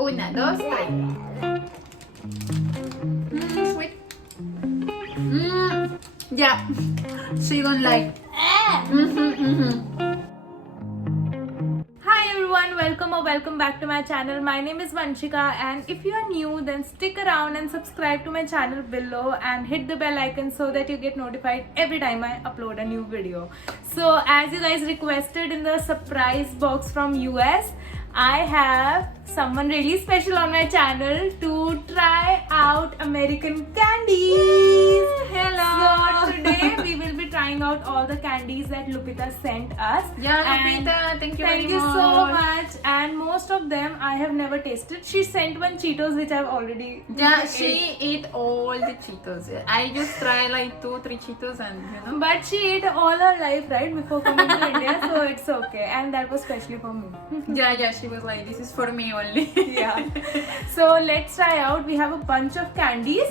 Una, dos, tres. Sweet. Yeah. She don't like. Hi everyone, welcome or welcome back to my channel. My name is Vanshika, and if you are new then stick around and subscribe to my channel below and hit the bell icon so that you get notified every time I upload a new video. So as you guys requested in the surprise box from US, I have someone really special on my channel to try out American candies. Hello. So today we will be trying out all the candies that Lupita sent us. Yeah, And Lupita, thank you very Thank you much. so much. And most of them I have never tasted. She sent one Cheetos which I've already Yeah, ate. she ate all the Cheetos. I just tried like 2-3 Cheetos and But she ate all her life, right, before coming to India, so it's okay. And that was specially for me. Yeah, she was like, this is for me only. Yeah. So let's try out. We have a bunch of candies.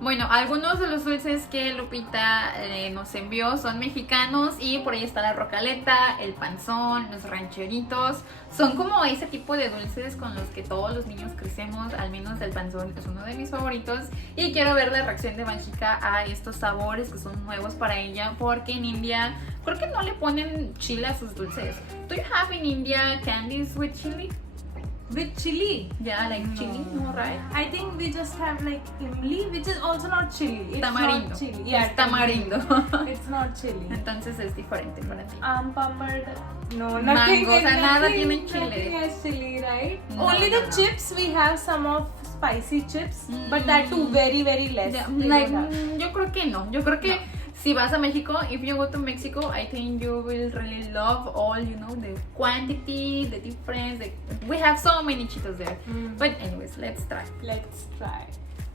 Bueno, algunos de los dulces que Lupita nos envió son mexicanos y por ahí está la rocaleta, el panzón, los rancheritos. Son como ese tipo de dulces con los que todos los niños crecemos, al menos el panzón es uno de mis favoritos. Y quiero ver la reacción de Vanshika a estos sabores que son nuevos para ella porque en India creo que no le ponen chile a sus dulces. Do you have in India candies with chili? With chili. Yeah, like chili, no, right? I think we just have like imli, which is also not chili. It's Tamarindo. not chili. Yeah, Es tamarindo. It's not chili. Entonces es diferente para ti. Papad. No, Mango, nothing. o sea, nada tienen nothing chile. has chili, right? No, Only no, the no. chips we have some of spicy chips, but that too very less. Yeah, We like, don't have. yo creo que no. Yo creo que si vas a México, if you go to Mexico, I think you will really love all, the quantity, the difference. We have so many Cheetos there. But anyways, let's try. Let's try.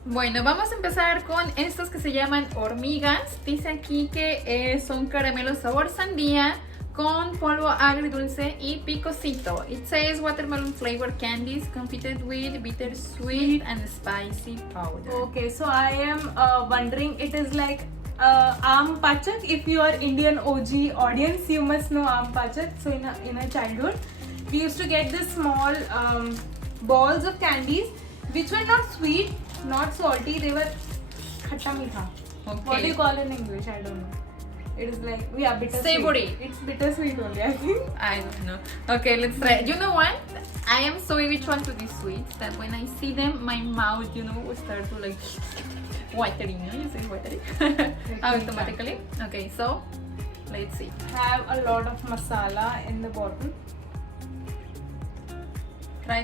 Bueno, vamos a empezar con estos que se llaman hormigas. Dice aquí que son caramelos sabor sandía con polvo agridulce y picosito. It says watermelon flavored candies confitted with bittersweet and spicy powder. Okay, so I am wondering, it is like Aam Pachak. If you are Indian OG audience, you must know Aam Pachak. So in a childhood, we used to get this small balls of candies, which were not sweet, not salty. They were khatta meetha. Okay. What do you call in English? I don't know. It is like, yeah, bittersweet. Savory. It's bittersweet only, I think. I don't know. Okay, let's try. You know what? I am so habitual to these sweets that when I see them, my mouth, will start to like watering. You say watering automatically. Okay, so let's see. Have a lot of masala in the bottle. Try.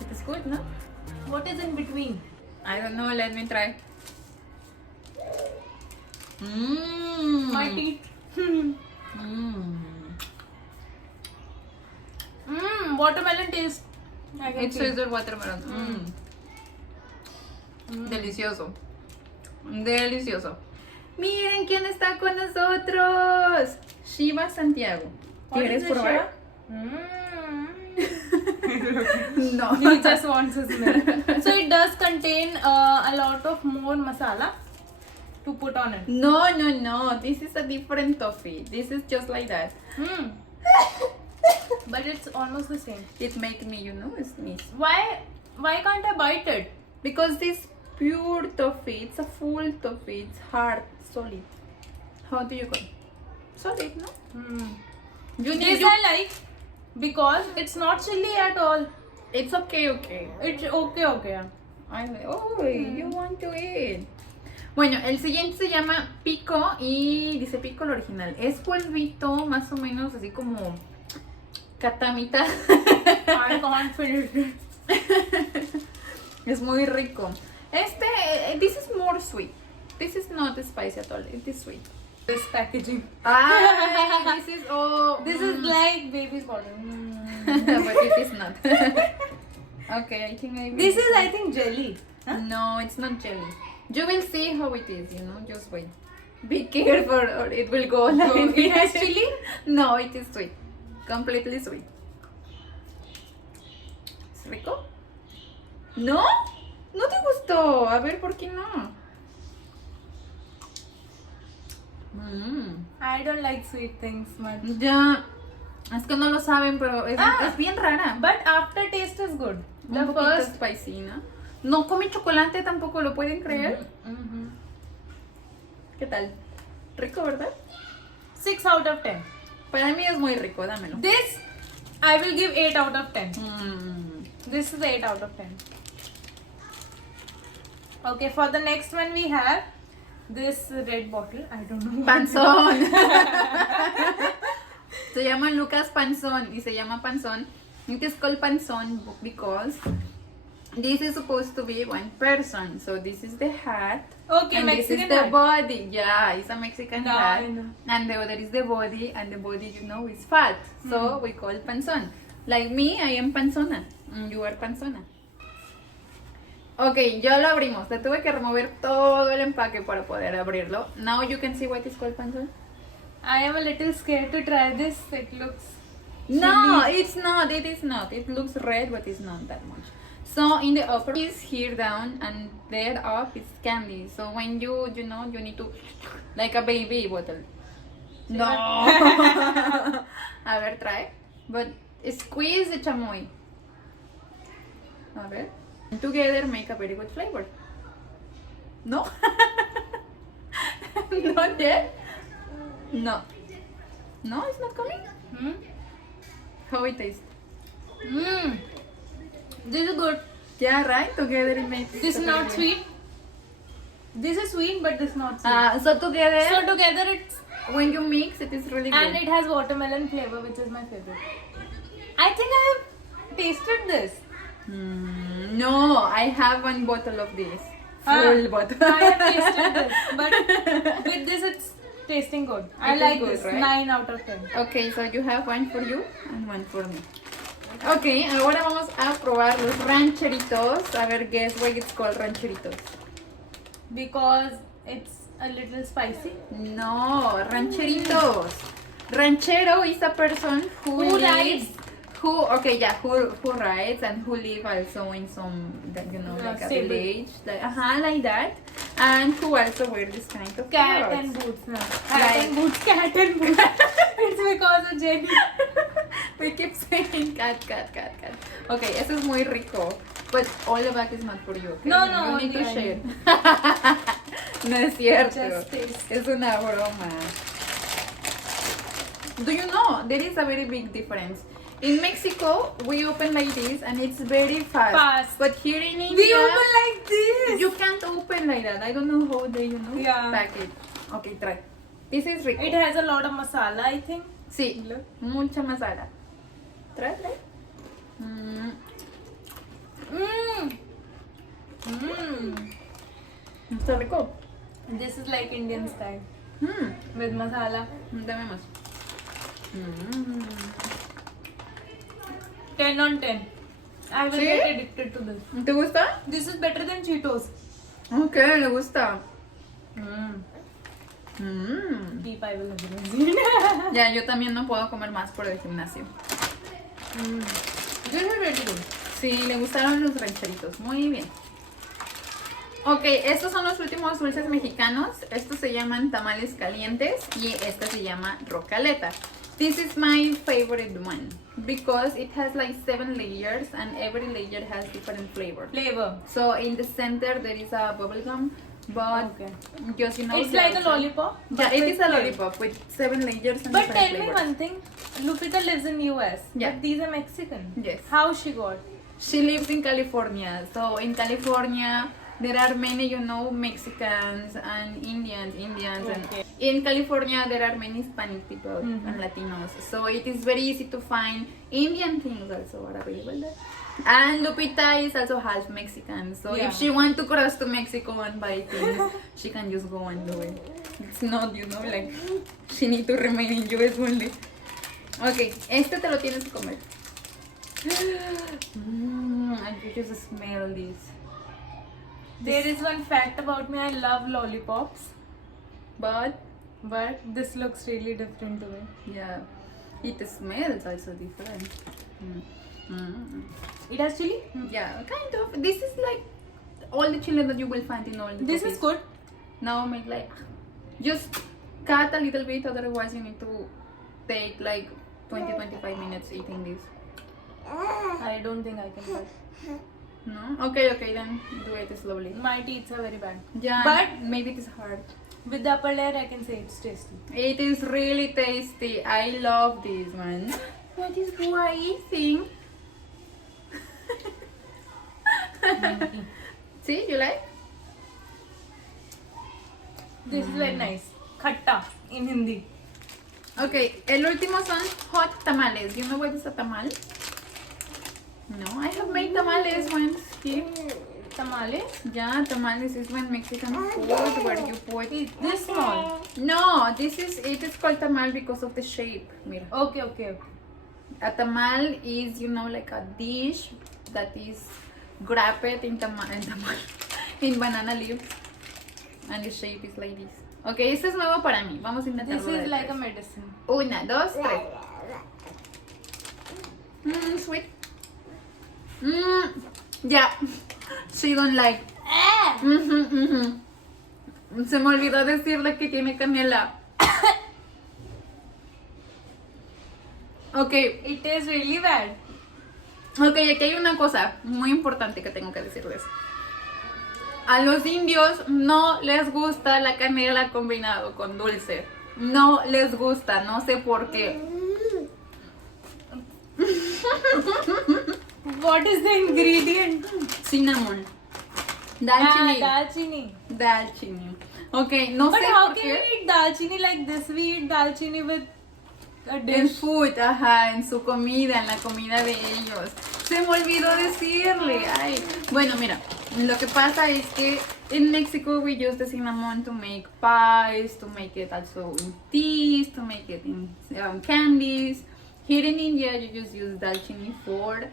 It is good, no? What is in between? I don't know. Let me try. My teeth. Watermelon taste. I can It feel. says the watermelon. Delicioso. Delicioso. Miren quién está con nosotros. Shiva Santiago. What ¿Quieres is it, probar? No. He just wants his milk. So it does contain a lot of more masala to put on it. No. This is a different toffee. This is just like that. But it's almost the same. It makes me, sneeze. Why can't I bite it? Because this pure toffee, it's a full toffee. It's hard, solid. How do you call it? Solid, no? This I like because it's not chilly at all. It's okay. It's okay. Yeah. You want to eat. Bueno, el siguiente se llama pico y dice pico el original. Es polvito más o menos así como catamita. I can't finish it. Es muy rico. This is more sweet. This is not spicy at all. It is sweet. This packaging. This This is like baby's bottle. but it is not. Okay, I think maybe. This is, I think, jelly. Huh? No, it's not jelly. You will see how it is, just wait. Be careful or it will go like It has chili? No, it is sweet. Completely sweet. ¿Es rico? ¿No? ¿No te gustó? A ver, ¿por qué no? Mm. I don't like sweet things much. Ya, es que no lo saben, pero es bien rara. But aftertaste is good. The Un poquito first. spicy, ¿no? No come chocolate tampoco, ¿lo pueden creer? Mhm. ¿Qué tal? Rico, ¿verdad? 6 out of 10. Para mí es muy rico, dámelo. This I will give 8 out of 10. Mm. This is 8 out of 10. Okay, for the next one we have this red bottle. I don't know. Panzón. Se llama Lucas Panzón y se llama Panzón. It is called Panzón because this is supposed to be one person. So this is the hat. Okay, and Mexican this is the hat. body. Yeah, it's a Mexican No, hat. I know. And the other is the body, and the body, you know, is fat. So we call Panzón. Like me, I am Panzona. You are Panzona. Ok, ya lo abrimos. Le tuve que remover todo el empaque para poder abrirlo. Now you can see what is called Panzón. I am a little scared to try this. It looks. No, it's not. It is not. It looks red, but it's not that much. So in the upper is here down, and there up is candy. So when you know, you need to, like a baby bottle. No. A ver, try. But squeeze the chamoy. A ver. Together make a very good flavor. No? Not yet? No. No, it's not coming? Hmm? How it tastes? Mm. This is good. Yeah, right? Together it makes This is a not very sweet. This is sweet, but this is not sweet. good. So together, So together it's when you mix, it is really good. and it has watermelon flavor, which is my favorite. I think I have tasted this. No, I have one bottle of this. Ah, Full bottle. I have tasted this, but with this it's tasting good. I It is like good, this. right? 9 out of 10. Ok, so you have one for you and one for me. Ok, ahora vamos a probar los rancheritos. A ver, guess why it's called rancheritos. Because it's a little spicy. No, rancheritos. Ranchero is a person who Who lives, rides. who rides and who live also in some, like a stable. village, like that, and who also wear this kind of Cat clothes. and boots. No. Like- Cat and boots. Cat and boots. It's because of Jenny. We keep saying cat. Okay, eso es muy rico. But all the back is not for you. Okay? No, no, You need to only I share. No es cierto. Just taste. Es una broma. Do you know there is a very big difference? In Mexico, we open like this and it's very fast. Fast. But here in India, We open like this. you can't open like that. I don't know how they, Yeah. pack it. Okay, try. This is rico. It has a lot of masala, I think. Sí, Look. mucha masala. Try. Mm. Mmm. Mmm. Está rico. This is like Indian style with masala. Dame más. 10 on 10. I will ¿Sí? get addicted to this. ¿Te gusta? This is better than Cheetos. Ok, le gusta. Keep, I will have Ya, yo también no puedo comer más por el gimnasio. This is really good. Sí, le gustaron los rancheritos. Muy bien. Ok, estos son los últimos dulces mexicanos. Estos se llaman tamales calientes y esta se llama rocaleta. This is my favorite one because it has like 7 layers and every layer has different flavor. Flavor. So in the center there is a bubble gum, but Okay. just It's like a lollipop. Yeah, but it with is a flavor. lollipop with 7 layers and But different tell me flavors. one thing. Lupita lives in US. Yeah. But these are Mexican. Yes. How she got? She lives in California. So in California, there are many, Mexicans and Indians. Okay. And in California, there are many Hispanic people and Latinos. So it is very easy to find Indian things also are available there. And Lupita is also half Mexican. So Yeah. if she want to cross to Mexico and buy things, she can just go and do it. It's not, like she need to remain in US only. Okay, este te lo tienes que comer. And you just smell this. There is one fact about me. I love lollipops. But But this looks really different to me. yeah, it smells also different. It has chili? Yeah, kind of. This is like all the chili that you will find in all the This coffees. is good. Now make like just cut a little bit, otherwise you need to take like 20-25 minutes eating this. I don't think I can cut. No? Okay, then do it slowly. My teeth are very bad. Yeah, But maybe it is hard. with the upper layer, I can say it's tasty. It is really tasty. I love this one. What is Hawaii thing? See, you like? This is very nice. Khatta in Hindi. Okay, el último son hot tamales. You know what is a tamal? No, I have made tamales once here. Tamales? Yeah, tamales is when Mexican food where you put This small. No, it is called tamal because of the shape. Mira. Okay. A tamal is, like a dish that is wrapped in in banana leaves. And the shape is like this. Okay, este es nuevo para mí. Vamos a intentarlo. This is like a medicine. 1, 2, 3. Sweet. Yeah. She don't like. Se me olvidó decirle que tiene canela. Okay. It tastes really bad. Ok, aquí hay una cosa muy importante que tengo que decirles. A los indios no les gusta la canela combinado con dulce. No les gusta, no sé por qué. What is the ingredient? Cinnamon. Dalchini. Dalchini. Dalchini. Ok, no But sé how por can qué. we eat dalchini like this? We eat dalchini with a En dish. food, ajá, en su comida, en la comida de ellos. Se me olvidó decirle. Ay. Bueno, mira, lo que pasa es que in Mexico we use the cinnamon to make pies, to make it also in teas, to make it in candies. Here in India, you just use dalchini for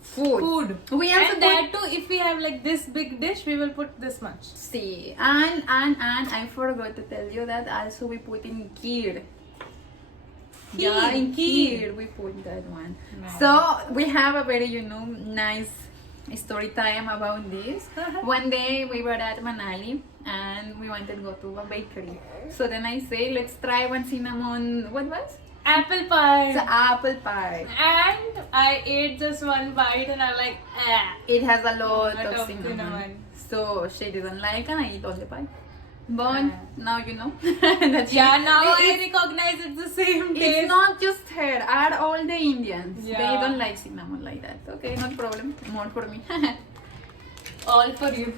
food. We also And that too, if we have like this big dish, we will put this much. see, and I forgot to tell you that also we put in kheer. Yeah, in kheer we put that one. Nice. So we have a very, nice story time about this. One day we were at Manali and we wanted to go to a bakery. So then I say, let's try one cinnamon, what was? Apple pie. It's apple pie. And I ate just one bite and I'm like, ah. It has a lot Lot of of cinnamon. cinnamon. So she didn't like and I eat all the pie. But Yeah. now you know that she- Yeah, now I it's, recognize it's the same taste. it's not just her, are all the Indians. Yeah. They don't like cinnamon like that. Okay, no problem. More for me. All for you.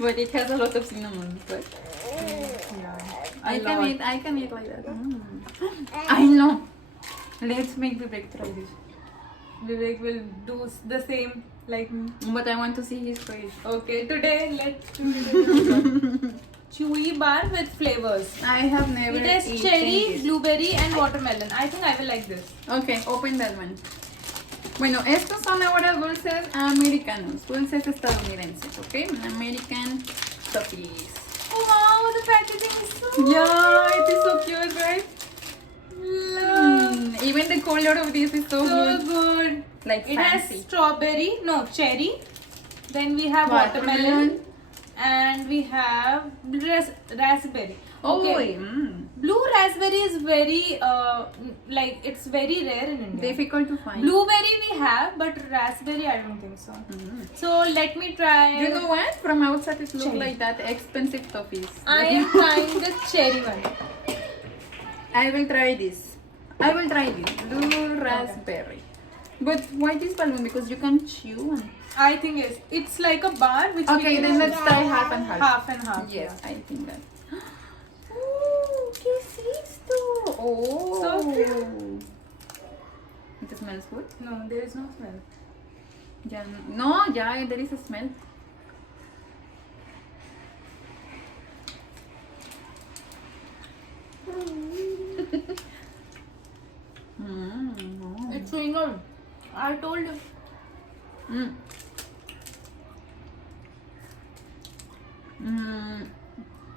But it has a lot of cinnamon. But I can eat like that. I know. Let's make Vivek try this. Vivek will do the same like me. But I want to see his face. Okay, today let's do it. Chewy bar with flavors. I have never It has eaten cherry, this. blueberry and watermelon. I think I will like this. Okay, open that one. Bueno, estos son ahora dulces americanos, dulces estadounidenses, ¿ok? American toffees. Oh wow, the packaging is so Yeah, it is so cute, right? love. Even the color of this is so So good. good. Like It fancy. has strawberry, no, cherry. Then we have watermelon. And we have raspberry. Oh, Okay. Blue raspberry is very, it's very rare in India. Difficult to find. Blueberry we have, but raspberry I don't think so. So let me try. You know what? From outside it looks Cherry. like that expensive toffees. I am trying the cherry one. I will try this. Blue raspberry. But why this balloon? Because you can chew on. I think it's like a bar which we Okay, can then let's choose. try half and half. Half and half. Yes, I think that. Oh, ¿qué es esto? Oh. So cute. It smells good. No, there is no smell. Ya, no, ya, there is a smell. It's chewing on. I told you. Mm. Mm.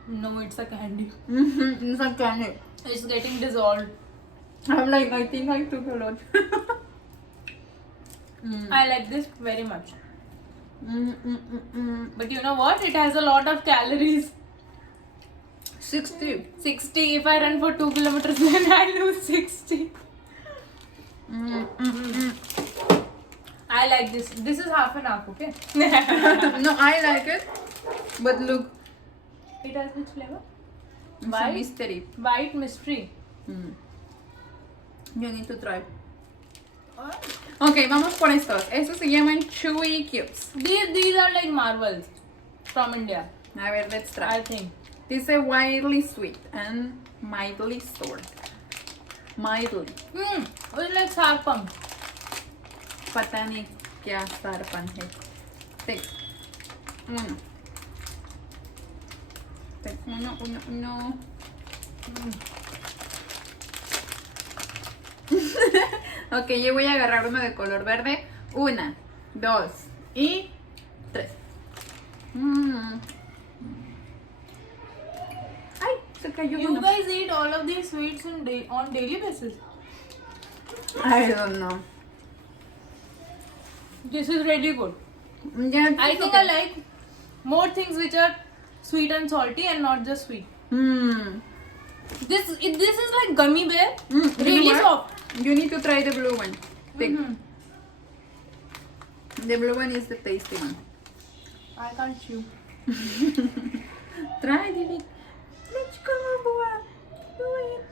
No, it's a candy. It's a candy. It's getting dissolved. I'm like, I think I took a lot. I like this very much. Mm. But you know what? It has a lot of calories. 60. 60. If I run for 2 kilometers, then I lose 60. I like this. This is half and half, okay? No, I like it. But look, It has which flavor? it's a White? mystery. White mystery. You need to try. Ok, vamos por estos. Estos se llaman Chewy Cubes. These are like marbles from India, A ver, let's try. I think. This is widely sweet and mildly sour. Mildly. It's like sarpam. पता नहीं क्या सारपन है. Take. Uno. Ok, yo voy a agarrar uno de color verde. 1, 2 y 3. Ay, se cayó You uno. guys eat all of these sweets on daily basis. I don't know. This is really good. Yeah, I think I like more things which are sweet and salty and not just sweet. This is like gummy bear. You know Really what? soft. You need to try the blue one. Take. Mhm. The blue one is the tasty one. I can't chew. Try it. Let's go, boy. Do it.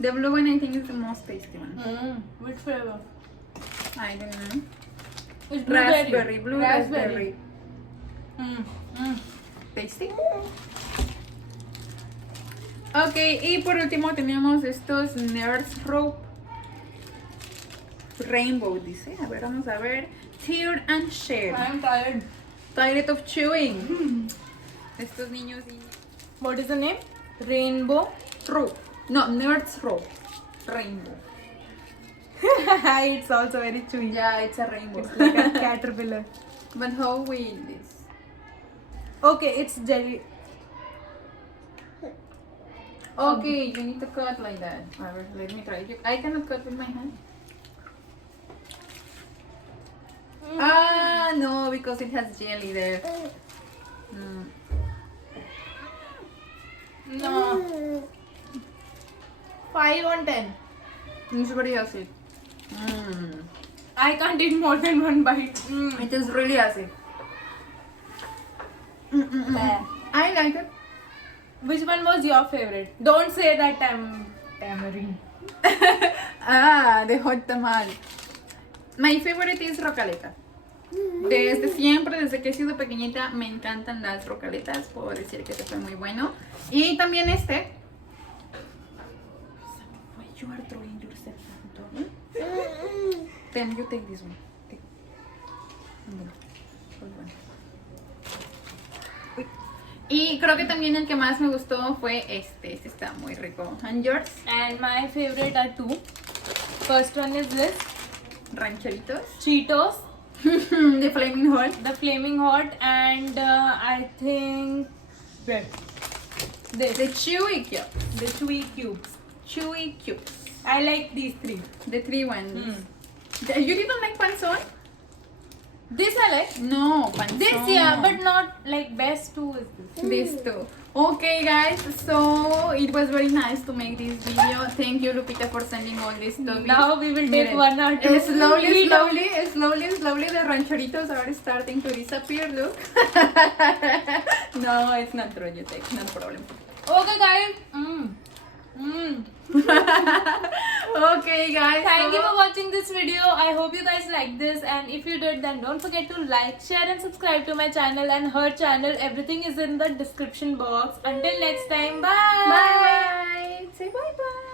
The blue one I think is the most tasty one. Which flavor? I don't know. It's blueberry. Raspberry, blue raspberry. Tasty. Ok, y por último tenemos estos Nerds Rope Rainbow, dice. A ver, vamos a ver. Tear and Share. I am tired. Tired of chewing. Estos niños y... What is the name? Rainbow. Rope. No, Nerds Rope. Rainbow. It's also very chewy. Yeah, it's a rainbow. It's like a caterpillar. But how we eat this? Okay, it's jelly. Okay, you need to cut like that. Alright, let me try. I cannot cut with my hand. Ah, no, because it has jelly there. No. 5 on 10. It's very acid. I can't eat more than one bite. It is really acid. I like it. Which one was your favorite? Don't say that tamarind. The hot tamal. My favorite is rocaleta. Desde siempre, desde que he sido pequeñita, me encantan las rocaletas. Puedo decir que este fue muy bueno. Y también este. You are throwing yourself. Then you take this one. Take. Uy. Y creo que también el que más me gustó fue este. Este está muy rico. And yours? And my favorite are 2. First one is this. Rancheritos. Cheetos. The Flaming Hot. The Flaming Hot. And I think this. The Chewy Cube. The Chewy Cubes. Chewy Cubes. I like these 3. The 3 ones. You didn't like Panzón? This I like. No, Panzón. This, yeah, but not like best 2 is this. These two. Okay, guys, so it was very nice to make this video. Thank you, Lupita, for sending all this stuff. Now we will take 1 or 2. Slowly, the rancheritos are starting to disappear. Look. No, it's not true. You take, no problem. Okay, guys. Okay, guys. Thank you for watching this video. I hope you guys liked this, and if you did, then don't forget to like, share and subscribe to my channel and her channel. Everything is in the description box. Until next time, bye. Bye. Say bye-bye.